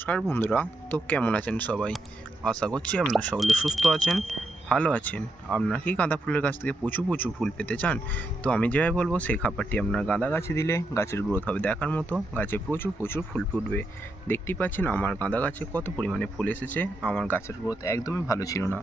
নমস্কার বন্ধুরা, তো কেমন আছেন সবাই? আশা করছি আপনারা সকলে সুস্থ আছেন, ভালো আছেন। আপনারা কি গাঁদা ফুলের গাছ থেকে প্রচুর ফুল পেতে চান? তো আমি যেভাবে বলবো সেই খাবারটি আপনার গাঁদা গাছে দিলে গাছের গ্রোথ হবে দেখার মতো, গাছে প্রচুর ফুল ফুটবে। দেখতেই পাচ্ছেন আমার গাঁদা গাছে কত পরিমাণে ফুল এসেছে। আমার গাছের গ্রোথ একদমই ভালো ছিল না।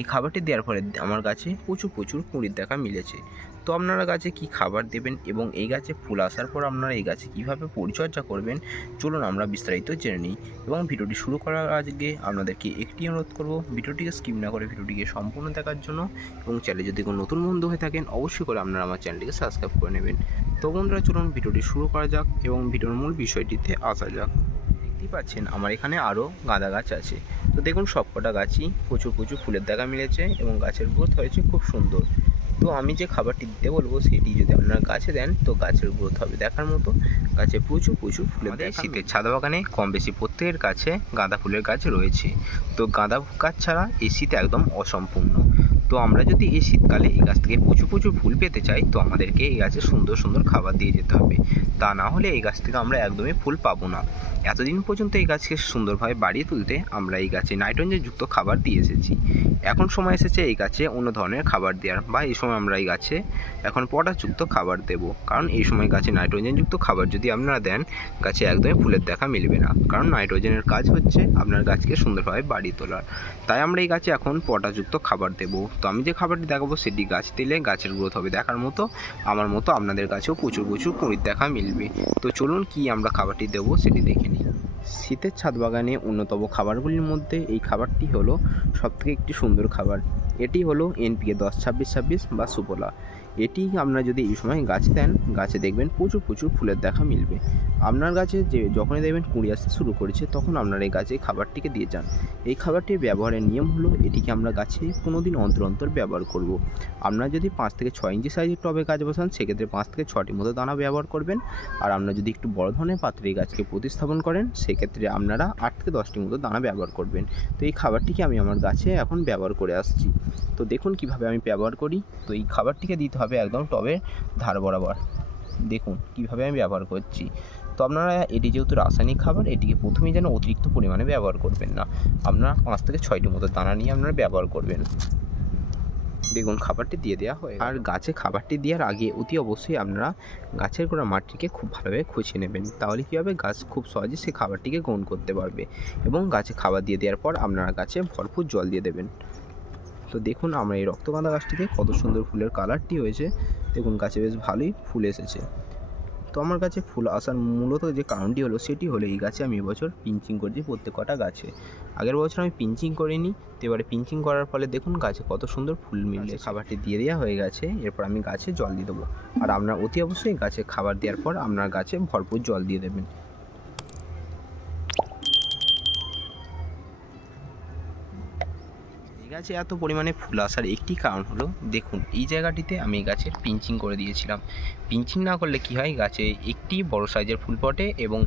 এই খাবারটি দেওয়ার ফলে আমার গাছে প্রচুর কুঁড়ির দেখা মিলেছে। তো আপনারা গাছে কি খাবার দেবেন এবং এই গাছে ফুল আসার পর আপনারা এই গাছে কীভাবে পরিচর্যা করবেন, চলুন আমরা বিস্তারিত জেনে নিই। এবং ভিডিওটি শুরু করার আগে আপনাদেরকে একটি অনুরোধ করব, ভিডিওটিকে স্কিপ না করে ভিডিওটিকে সম্পূর্ণ দেখার জন্য। এবং চ্যানেলে যদি কোনো নতুন বন্ধু হয়ে থাকেন অবশ্যই করে আপনারা আমার চ্যানেলটিকে সাবস্ক্রাইব করে নেবেন। তো বন্ধুরা চলুন ভিডিওটি শুরু করা যাক এবং ভিডিওর মূল বিষয়টিতে আসা যাক। দেখতেই পাচ্ছেন আমার এখানে আরও গাঁদা গাছ আছে। তো দেখুন সবকটা গাছই প্রচুর ফুলের দেখা মিলেছে এবং গাছের গ্রোথ হয়েছে খুব সুন্দর। তো আমি যে খাবারটি দিতে বলবো সেটি যদি আপনারা গাছে দেন তো গাছের গ্রোথ হবে দেখার মতো, গাছে প্রচুর ফুলের দেখা। শীতের ছাদ বাগানে কম বেশি প্রত্যেকের কাছে গাঁদা ফুলের গাছ রয়েছে। তো গাঁদা গাছ ছাড়া এই শীত একদম অসম্পূর্ণ। তো আমরা যদি এই শীতকালে এই গাছ থেকে প্রচুর ফুল পেতে চাই তো আমাদেরকে এই গাছে সুন্দর খাবার দিয়ে যেতে হবে। তা না হলে এই গাছ থেকে আমরা একদমই ফুল পাবো না। এতদিন পর্যন্ত এই গাছকে সুন্দরভাবে বাড়িয়ে তুলতে আমরা এই গাছে নাইট্রোজেনযুক্ত খাবার দিয়ে এসেছি। এখন সময় এসেছে এই গাছে অন্য ধরনের খাবার দেওয়ার, বা এই সময় আমরা এই গাছে এখন পটাশযুক্ত খাবার দেব। কারণ এই সময় গাছে নাইট্রোজেনযুক্ত খাবার যদি আপনারা দেন গাছে একদমই ফুলের দেখা মিলবে না। কারণ নাইট্রোজেনের কাজ হচ্ছে আপনার গাছকে সুন্দরভাবে বাড়িয়ে তোলার। তাই আমরা এই গাছে এখন পটাশযুক্ত খাবার দেব। তো আমি যে খাবারটি দেখাবো সেটি গাছ দিলে গাছের গ্রোথ হবে দেখার মতো, আমার মতো আপনাদের কাছেও প্রচুর কুঁড়ির দেখা মিলবে। তো চলুন কি আমরা খাবারটি দেবো সেটি দেখে নিই। শীতের ছাদ বাগানে অন্যতম খাবারগুলির মধ্যে এই খাবারটি হলো সবথেকে একটি সুন্দর খাবার। এটি হলো NPK 10-26-26 বা সুফলা। এটি আপনারা যদি এই সময় গাছে দেন গাছে দেখবেন প্রচুর ফুলের দেখা মিলবে। আপনার গাছে যে যখনই দেখবেন কুঁড়ি আসতে শুরু করেছে তখন আপনারা এই গাছে খাবারটিকে দিয়ে যান। এই খাবারটির ব্যবহারের নিয়ম হলো এটিকে আমরা গাছে 15 দিন অন্তর ব্যবহার করব। আপনারা যদি 5 থেকে 6 ইঞ্চি সাইজের টবে গাছ বসান সেক্ষেত্রে 5 থেকে 6টি মতো দানা ব্যবহার করবেন। আর আপনারা যদি একটু বড় ধরনের পাত্রে এই গাছকে প্রতিস্থাপন করেন সেক্ষেত্রে আপনারা 8 থেকে 10টি মতো দানা ব্যবহার করবেন। তো এই খাবারটিকে আমি আমার গাছে এখন ব্যবহার করে আসছি। তো দেখুন কিভাবে আমি ব্যবহার করি। তো এই খাবারটিকে দিতে হবে একদম টবের ধার বরাবর। দেখুন কিভাবে আমি ব্যবহার করছি। তো আপনারা এটি যেহেতু রাসায়নিক খাবার এটিকে প্রথমেই যেন অতিরিক্ত পরিমাণে ব্যবহার করবেন না। আপনারা 5 থেকে 6টি মতো দানা নিয়ে আপনারা ব্যবহার করবেন। দেখুন খাবারটি দিয়ে দেওয়া হয়। আর গাছে খাবারটি দেওয়ার আগে অতি অবশ্যই আপনারা গাছের গোড়া মাটিকে খুব ভালোভাবে খুঁচিয়ে নেবেন। তাহলে কী হবে, গাছ খুব সহজে সেই খাবারটিকে গ্রহণ করতে পারবে। এবং গাছে খাবার দিয়ে দেওয়ার পর আপনারা গাছে ভরপুর জল দিয়ে দেবেন। তো দেখুন আমরা এই রক্তগাঁদা গাছটিতে কত সুন্দর ফুলের কালারটি হয়েছে। দেখুন গাছে বেশ ভালোই ফুল এসেছে। তো আমার কাছে ফুল আসার মূলত যে কারণটি হলো সেটি হলো এই গাছে আমি এবছর পিঞ্চিং করছি প্রত্যেক কটা গাছে। আগের বছর আমি পিঞ্চিং করিনি, তো এবারে পিঞ্চিং করার ফলে দেখুন গাছে কত সুন্দর ফুল মিললে। খাবারটি দিয়ে দেওয়া হয়ে গেছে, এরপর আমি গাছে জল দিয়ে দেবো। আর আপনার অতি অবশ্যই গাছে খাবার দেওয়ার পর আপনার গাছে ভরপুর জল দিয়ে দেবেন। গাছে এত পরিমাণে ফুল আসার একটি কারণ হলো দেখুন এই জায়গাটিতে আমি গাছের পিঞ্চিং করে দিয়েছিলাম। পিঞ্চিং না করলে কি হয়, গাছে একটি বড় সাইজের ফুল ফোটে এবং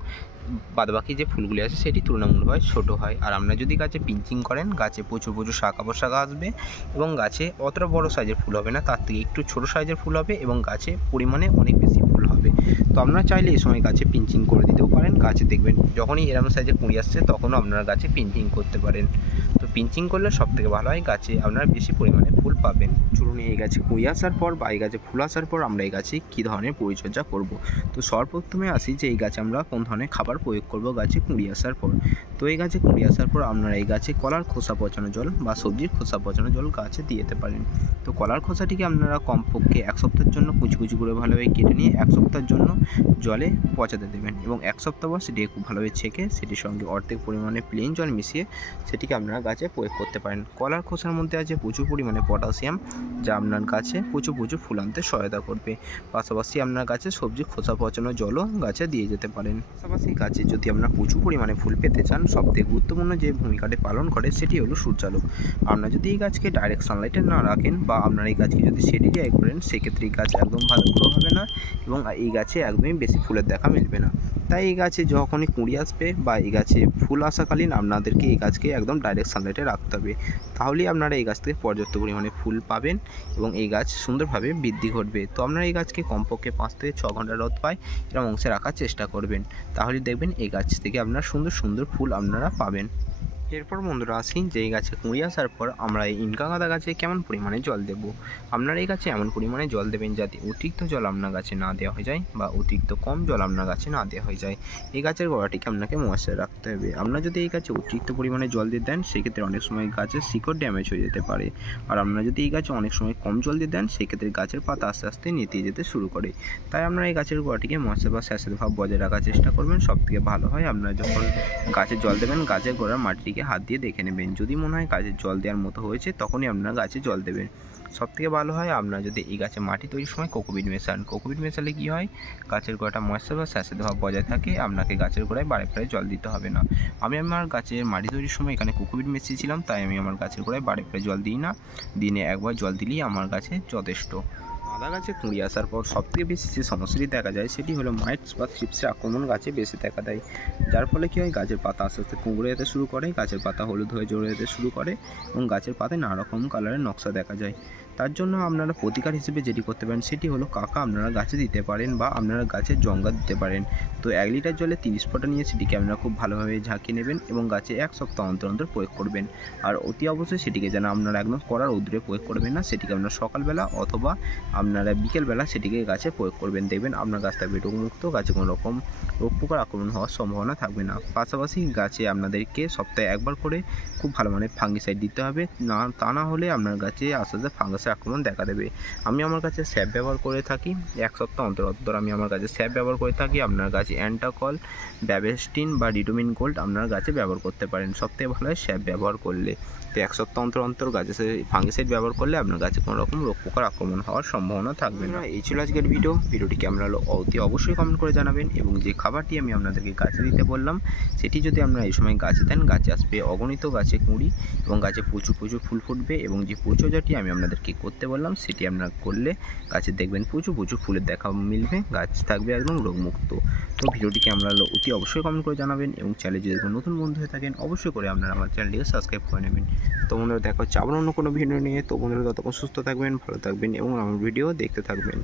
বাদবাকি যে ফুলগুলি আছে সেটি তুলনামূলকভাবে ছোট হয়। আর আপনারা যদি গাছে পিঞ্চিং করেন গাছে প্রচুর শাখা প্রশাখা আসবে এবং গাছে অতটা বড় সাইজের ফুল হবে না, তার থেকে একটু ছোট সাইজের ফুল হবে এবং গাছে পরিমাণে অনেক বেশি ফুল হবে। তো আপনারা চাইলে এই সময় গাছে পিঞ্চিং করে দিতেও পারেন। গাছে দেখবেন যখনই এরকম সাইজের কুঁড়ি আসছে তখনও আপনারা গাছে পিঞ্চিং করতে পারেন। তো পিঞ্চিং করলে সবথেকে ভালো হয়, গাছে আপনারা বেশি পরিমাণে ফুল পাবেন। চলুন এই গাছে কুঁড়ি আসার পর বা এই গাছে ফুল আসার পর আমরা এই গাছে কী ধরনের পরিচর্যা করব। তো সর্বপ্রথমে আসি যে এই গাছে আমরা কোন ধরনের খাবার প্রয়োগ করব গাছে কুঁড়ি আসার পর। তো এই গাছে কুঁড়ি আসার পর আপনারা এই গাছে কলার খোসা পচানো জল বা সবজির খোসা পচানো জল গাছে দিয়ে যেতে পারেন। তো কলার খোসাটিকে আপনারা কমপক্ষে 1 সপ্তাহের জন্য কুচি করে ভালোভাবে কেটে নিয়ে 1 সপ্তাহের জন্য জলে পচাতে দেবেন এবং 1 সপ্তাহ পর সেটিকে খুব ভালোভাবে ছেঁকে সেটির সঙ্গে অর্ধেক পরিমাণে প্লেন জল মিশিয়ে সেটিকে আপনারা গাছে প্রয়োগ করতে পারেন। কলার খোসার মধ্যে আছে প্রচুর পরিমাণে পটাশিয়াম, যা আপনার গাছে প্রচুর ফুল আনতে সহায়তা করবে। পাশাপাশি আপনার গাছে সবজির খোসা পচানো জলও গাছে দিয়ে যেতে পারেন। পাশাপাশি গাছে যদি আপনারা প্রচুর পরিমাণে ফুল পেতে চান সবথেকে গুরুত্বপূর্ণ যে ভূমিকাটি পালন করে সেটি হলো সূর্যালোক। আপনারা যদি এই গাছকে ডাইরেক্ট সানলাইটে না রাখেন বা আপনারা এই গাছকে যদি শেডে করেন সেক্ষেত্রে এই গাছ একদম ভালো গ্রো হবে না এবং এই গাছে একদমই বেশি ফুলের দেখা মিলবে না। তাই এই গাছে যখনই কুঁড়ি আসবে বা এই গাছে ফুল আসাকালীন আপনাদেরকে এই গাছকে একদম ডাইরেক্ট সানলাইটে রাখতে হবে, তাহলেই আপনারা এই গাছ থেকে পর্যাপ্ত পরিমাণে ফুল পাবেন এবং এই গাছ সুন্দরভাবে বৃদ্ধি ঘটবে। তো আপনারা এই গাছকে কমপক্ষে 5 থেকে 6 ঘন্টা রোদ পায় এরকম অংশে রাখার চেষ্টা করবেন, তাহলে দেখবেন এই গাছ থেকে আপনারা সুন্দর সুন্দর ফুল আপনারা পাবেন। এরপর বন্ধুরা আসি যে এই গাছে কুঁড়ি আসার পর আমরা এই ইনকা গাঁদা গাছে কেমন পরিমাণে জল দেব। আপনারা এই গাছে এমন পরিমাণে জল দেবেন যাতে অতিরিক্ত জল আপনার গাছে না দেওয়া হয়ে যায় বা অতিরিক্ত কম জল আপনার গাছে না দেওয়া হয়ে যায়। এই গাছের গোড়াটিকে আপনাকে ময়েশ্চার রাখতে হবে। আপনারা যদি এই গাছে অতিরিক্ত পরিমাণে জল দিয়ে দেন সেক্ষেত্রে অনেক সময় গাছের শিকড় ড্যামেজ হয়ে যেতে পারে, আর আপনারা যদি এই গাছে অনেক সময় কম জল দিয়ে দেন সেক্ষেত্রে গাছের পাতা আস্তে আস্তে নেতিয়ে যেতে শুরু করে। তাই আপনারা এই গাছের গোড়াটিকে ময়েশ্চার বা স্যাঁতস্যাঁতে ভাব বজায় রাখার চেষ্টা করবেন। সবথেকে ভালো হয় আপনারা যখন গাছে জল দেবেন গাছের গোড়ার মাটিটিকে হাত দিয়ে দেখে নেবেন, যদি মনে হয় গাছে জল দেওয়ার মতো হয়েছে তখনই আপনারা গাছে জল দেবেন। সবথেকে ভালো হয় আপনারা যদি এই গাছে মাটি তৈরির সময় কোকোপিট মেশান। কোকোপিট মেশালে কী হয়, গাছের গোড়াটা ময়েশ্চার বা স্যাঁতস্যাঁতে ভাব বজায় থাকে, আপনাকে গাছের গোড়ায় বারে বারে জল দিতে হবে না। আমি আমার গাছের মাটি তৈরির সময় এখানে কোকোপিট মিশিয়েছিলাম, তাই আমি আমার গাছের গোড়ায় বারে বারে জল দিই না, দিনে একবার জল দিলেই আমার গাছে যথেষ্ট। গাঁদা গাছে কুঁড়ি আসার পর সবথেকে বেশি যে সমস্যাটি দেখা যায় সেটি হলো মাইটস বা থ্রিপসের আক্রমণ গাছে বেশি দেখা দেয়, যার ফলে কী হয় গাছের পাতা আস্তে আস্তে কুঁকড়ে যেতে শুরু করে, গাছের পাতা হলুদ হয়ে ঝরে যেতে শুরু করে এবং গাছের পাতায় নানা রকম কালারের নকশা দেখা যায়। তার জন্য আপনারা প্রতিকার হিসেবে যেটি করতে পারেন সেটি হলো কাকা আপনারা গাছে দিতে পারেন বা আপনারা গাছের জঙ্গা দিতে পারেন। তো 1 লিটার জলে 30 ফোঁটা নিয়ে সেটিকে আপনারা খুব ভালোভাবে ঝাঁকিয়ে নেবেন এবং গাছে 1 সপ্তাহ অন্তর অন্তর প্রয়োগ করবেন। আর অতি অবশ্যই সেটিকে যেন আপনারা একদম কড়া রৌদ্রে প্রয়োগ করবেন না, সেটিকে আপনারা সকালবেলা অথবা আপনারা বিকেলবেলা সেটিকে গাছে প্রয়োগ করবেন। দেখবেন আপনার গাছ থাকবে রোগমুক্ত, গাছে কোনো রকম রোগ পোকার আক্রমণ হওয়ার সম্ভাবনা থাকবে না। পাশাপাশি গাছে আপনাদেরকে সপ্তাহে একবার করে খুব ভালো মানের ফাঙ্গিসাইড দিতে হবে, তা না হলে আপনার গাছে আস্তে আস্তে ফাঙ্গাসের আক্রমণ দেখা দেবে। আমি আমার কাছে স্যাপ ব্যবহার করে থাকি, 1 সপ্তাহ অন্তর অন্তর আমি আমার কাছে স্যাপ ব্যবহার করে থাকি। আপনার গাছে অ্যান্টাকল, ব্যাবেস্টিন বা ডিটোমিন গোল্ড আপনার গাছে ব্যবহার করতে পারেন। সবথেকে ভালো হয় স্যাপ ব্যবহার করলে। তো 1 সপ্তাহ অন্তর অন্তর গাছে ফাঙ্গিসাইড ব্যবহার করলে আপনার গাছে কোনো রকম রোগ পোকার আক্রমণ হওয়ার সম্ভাবনা থাকবে না। এই ছিল আজকের ভিডিওটি কেমন হলো অতি অবশ্যই কমেন্ট করে জানাবেন এবং যে খাবারটি আমি আপনাদেরকে গাছে দিতে বললাম সেটি যদি আপনারা এই সময় গাছে দেন গাছে আসবে অগণিত গাছে কুঁড়ি এবং গাছে প্রচুর প্রচুর ফুল ফুটবে। এবং যে পরিচর্যাটি আমি আপনাদেরকে করতে বললাম সেটি আপনারা করলে গাছে দেখবেন প্রচুর প্রচুর ফুলের দেখা মিলবে, গাছ থাকবে একদম রোগমুক্ত। তো ভিডিওটি কেমন হলো অতি অবশ্যই কমেন্ট করে জানাবেন এবং চ্যানেলে যদি কোনো নতুন বন্ধু হয়ে থাকেন অবশ্যই করে আপনারা আমার চ্যানেলটিকে সাবস্ক্রাইব করে নেবেন। তো বন্ধুরা দেখা হচ্ছে আবার অন্য কোনো ভিডিও নিয়ে। তো বন্ধুরা ততক্ষণ সুস্থ থাকবেন, ভালো থাকবেন এবং আমার ভিডিও দেখতে থাকবেন।